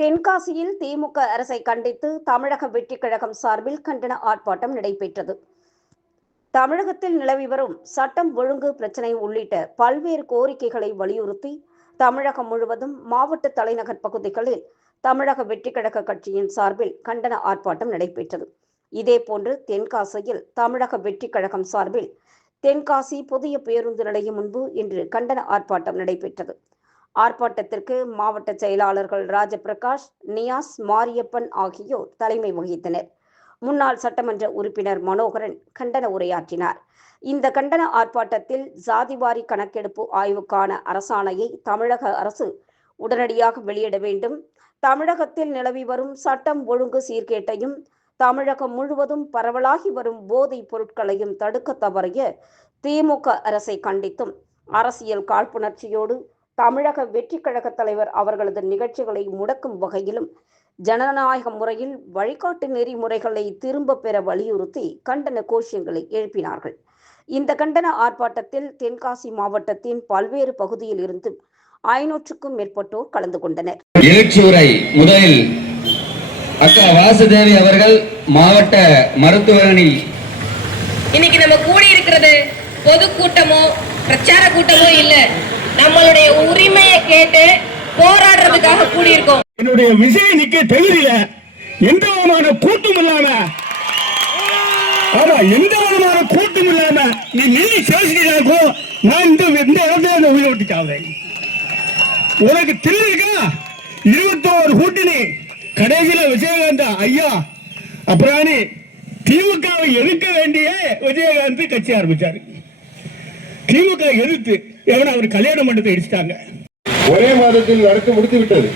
தென்காசியில் திமுக அரசை கண்டித்து தமிழக வெற்றிக் கழகம் சார்பில் கண்டன ஆர்ப்பாட்டம் நடைபெற்றது. தமிழகத்தில் நிலவி வரும் சட்டம் ஒழுங்கு பிரச்சினை உள்ளிட்ட பல்வேறு கோரிக்கைகளை வலியுறுத்தி தமிழகம் முழுவதும் மாவட்ட தலைநகர் பகுதிகளில் தமிழக வெற்றிக் கழக கட்சியின் சார்பில் கண்டன ஆர்ப்பாட்டம் நடைபெற்றது. இதேபோன்று தென்காசியில் தமிழக வெற்றிக் கழகம் சார்பில் தென்காசி புதிய பேருந்து நிலையம் முன்பு இன்று கண்டன ஆர்ப்பாட்டம் நடைபெற்றது. ஆர்ப்பாட்டத்திற்கு மாவட்ட செயலாளர்கள் ராஜபிரகாஷ், நியாஸ், மாரியப்பன் ஆகியோர் தலைமை வகித்தனர். முன்னாள் சட்டமன்ற உறுப்பினர் மனோகரன் கண்டன உரையாற்றினார். இந்த கண்டன ஆர்ப்பாட்டத்தில் சாதிவாரி கணக்கெடுப்பு ஆய்வுக்கான அரசாணையை தமிழக அரசு உடனடியாக வெளியிட வேண்டும், தமிழகத்தில் நிலவி வரும் சட்டம் ஒழுங்கு சீர்கேட்டையும் தமிழகம் முழுவதும் பரவலாகி வரும் போதைப் பொருட்களையும் தடுக்க தவறிய திமுக அரசை கண்டித்தும் அரசியல் காழ்ப்புணர்ச்சியோடு தமிழக வெற்றிக் கழக தலைவர் அவர்களது நிகழ்ச்சிகளை முடக்கும் வகையிலும் ஜனநாயக முறையில் வழிகாட்டு நெறிமுறைகளை திரும்ப பெற வலியுறுத்தி கண்டன கோஷங்களை எழுப்பினார்கள். இந்த கண்டன ஆர்ப்பாட்டத்தில் தென்காசி மாவட்டத்தின் பல்வேறு பகுதியில் இருந்து 500க்கும் மேற்பட்டோர் கலந்து கொண்டனர். எழுச்சியுரை முதலில் அக்கா வாசுதேவி அவர்கள், மாவட்ட மருத்துவரணி. இன்னைக்கு நம்ம கூடி இருக்கிறது பொதுக்கூட்டமோ பிரச்சார கூட்டமோ இல்ல, நம்மளுடைய உரிமையை கேட்டு போராடுறதுக்காக கூடியிருக்கோம். என்னுடைய விஷயம் நிக்க தெரியல, எந்த விதமான கூட்டும் இல்லாம, எந்த விதமான கூட்டும் இல்லாம நீ நின்று பேசினாக்கோ நான் இந்த இடத்துல உயிரை விட்டுச்சாவேன். உனக்கு தெரிஞ்சிருக்கா 21 கூட்டணி கடைசியில விஜயகாந்த் ஐயா அப்புறம் திமுகவை எதிர்க்க வேண்டிய விஜயகாந்த் கட்சி ஆரம்பிச்சாரு. திமுக எதிர்த்து எவன அவர் கல்யாண மண்டபத்தை இடிச்சிட்டாங்க. ஒரே மாதத்தில் நடத்தி முடித்து விட்டது.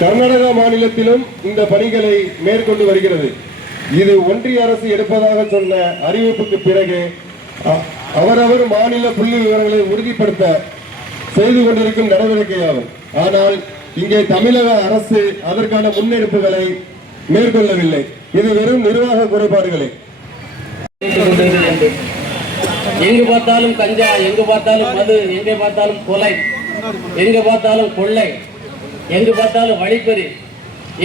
கர்நாடகா மாநிலத்திலும் இந்த பணிகளை மேற்கொண்டு வருகிறது. இது ஒன்றிய அரசு எடுப்பதாக சொன்ன அறிவிப்புக்கு பிறகு அவரவர் மாநில புள்ளி விவரங்களை உறுதிப்படுத்த செய்து கொண்டிருக்கும் நடவடிக்கையாகும். ஆனால் இங்கே தமிழக அரசு அதற்கான முன்னெடுப்புகளை மேற்கொள்ளவில்லை. இது வெறும் நிர்வாக குறைபாடுகளை. எங்கு பார்த்தாலும் கஞ்சா, எங்கு பார்த்தாலும் மது, எங்கே பார்த்தாலும் கொலை, எங்கு பார்த்தாலும் கொள்ளை, எங்கு பார்த்தாலும் வழிப்பறி,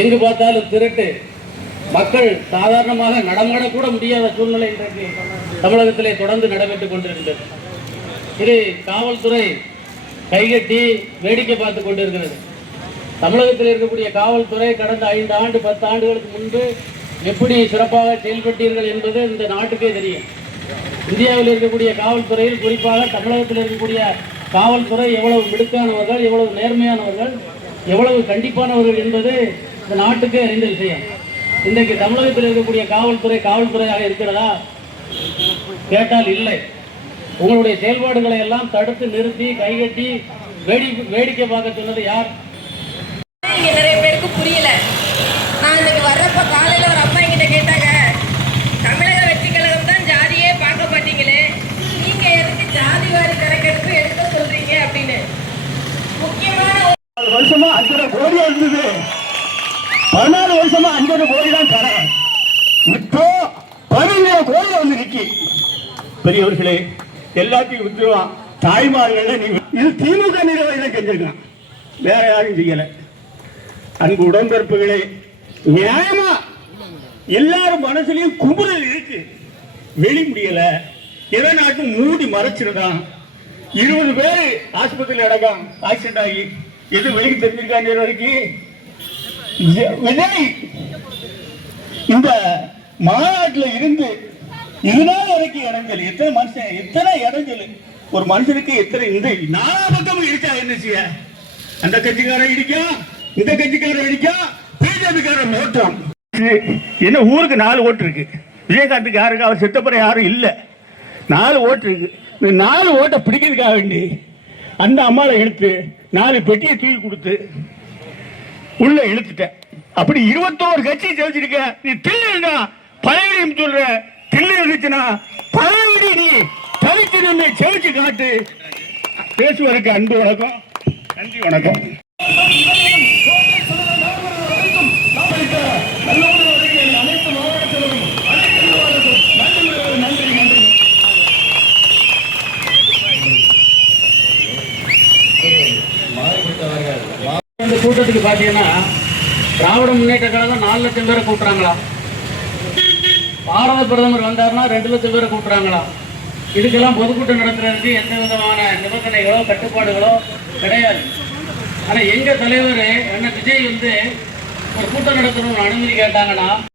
எங்கு பார்த்தாலும் திருட்டு. மக்கள் சாதாரணமாக நடமாடக்கூட முடியாத சூழ்நிலை இன்றைக்கு தமிழகத்திலே தொடர்ந்து நடைபெற்றுக் கொண்டிருக்கிறது. இது காவல்துறை கைகட்டி வேடிக்கை பார்த்து கொண்டிருக்கிறது. தமிழகத்தில் இருக்கக்கூடிய காவல்துறை கடந்த 5 ஆண்டு 10 ஆண்டுகளுக்கு முன்பு எப்படி சிறப்பாக செயல்பட்டீர்கள் என்பது இந்த நாட்டுக்கே தெரியும். இந்தியாவில் இருக்கக்கூடிய காவல்துறையில் குறிப்பாக தமிழகத்தில் இருக்கக்கூடிய காவல்துறை எவ்வளவு மிடுக்கானவர்கள், எவ்வளவு நேர்மையானவர்கள், எவ்வளவு கண்டிப்பானவர்கள் என்பது இந்த நாட்டுக்கே அறிந்த விஷயம். இன்றைக்கு தமிழகத்தில் இருக்கக்கூடிய காவல்துறையாக இருக்கிறதா கேட்டால் இல்லை. உங்களுடைய செயல்பாடுகளை எல்லாம் தடுத்து நிறுத்தி கைகட்டி வேடிக்கை பார்க்க சொன்னது யார்? நிறைய பேருக்கு புரியல. நான் இன்னைக்கு வர்றப்ப காலையில ஒரு அம்மா என்கிட்ட கேட்டாங்க, தமிழக வெற்றிக் கழகம் தான் ஜாதியே பார்க்க மாட்டீங்களே, நீங்க எதுக்கு ஜாதி வாரி கணக்கெடுப்பு எடுக்க சொல்றீங்க அப்படின்னு. முக்கியமான வருஷமா 5.5 கோடி இருந்தது. 14 வருஷமா 5.5 கோடி தான் தரேன். இப்போ 17 கோடி வந்து நிக்கி. பெரியவர்களே, எல்லாத்தையும் விட்டுருவான். தாய்மார்கள் இது திமுக நிர்வாகிகள் செஞ்சிருக்கான், வேற யாரும் செய்யல. அன்பு உடன்பிறப்புகளே, நியாயமா எல்லாரும் மனசுலயும் குமுறல் இருக்கு, வெளி முடியல. எதை நாட்டும் மூடி மறைச்சிருந்தான். 20 பேர் ஆஸ்பத்திரியில் அடக்கம் ஆக்சிடென்ட் ஆகி எது வெளியே தெரிஞ்சிருக்காங்க வரைக்கும். விஜய் இந்த மாநாட்டில் இருந்து இதுநாள் வரைக்கும் இடைஞ்சல், எத்தனை மனுஷன், எத்தனை இடைஞ்சல் ஒரு மனுஷனுக்கு, எத்தனை இந்த 4 பக்கமும் இருக்கா. என்ன செய்ய? அந்த கட்சிக்காரன் இடிக்கும், இந்த கட்சிக்காரன் இடிக்கும், பிஜேபிக்காரன் ஓட்டம். என்ன ஊருக்கு 4 ஓட்டு இருக்கு. விஜயகாந்துக்கு யாருக்கு, அவர் செத்தப்புறம் யாரும் இல்லை, 4 ஓட்டு இருக்கு. இந்த 4 ஓட்டை பிடிக்கிறதுக்காக வேண்டி அந்த அம்மாவை எடுத்து 4 பெட்டியை தூக்கி கொடுத்து உள்ள இழுத்துட்டேன். அப்படி 21 கட்சி செவிச்சிருக்க. நீ தில்லுடா பழைய சொல்ற, தில்லு இருந்துச்சுன்னா பழைய நீ தவிச்சு நம்ம செவிச்சு காட்டு. பேசுவதற்கு அன்பு வணக்கம், நன்றி வணக்கம். கூட்டத்துக்கு பாத்தீங்கன்னா திராவிட முன்னேற்ற கழகம் 4 லட்சம் பேரை கூட்டுறாங்களா? பாரத பிரதமர் வந்தாருன்னா 2 லட்சம் பேரை கூட்டுறாங்களா? இதுக்கெல்லாம் பொதுக்கூட்டம் நடத்துறதுக்கு எந்த விதமான நிபந்தனைகளோ கட்டுப்பாடுகளோ கிடையாது. ஆனா எங்க தலைவர் அண்ணன் விஜய் ஒரு கூட்டம் நடத்தணும்னு அனுமதி கேட்டாங்கன்னா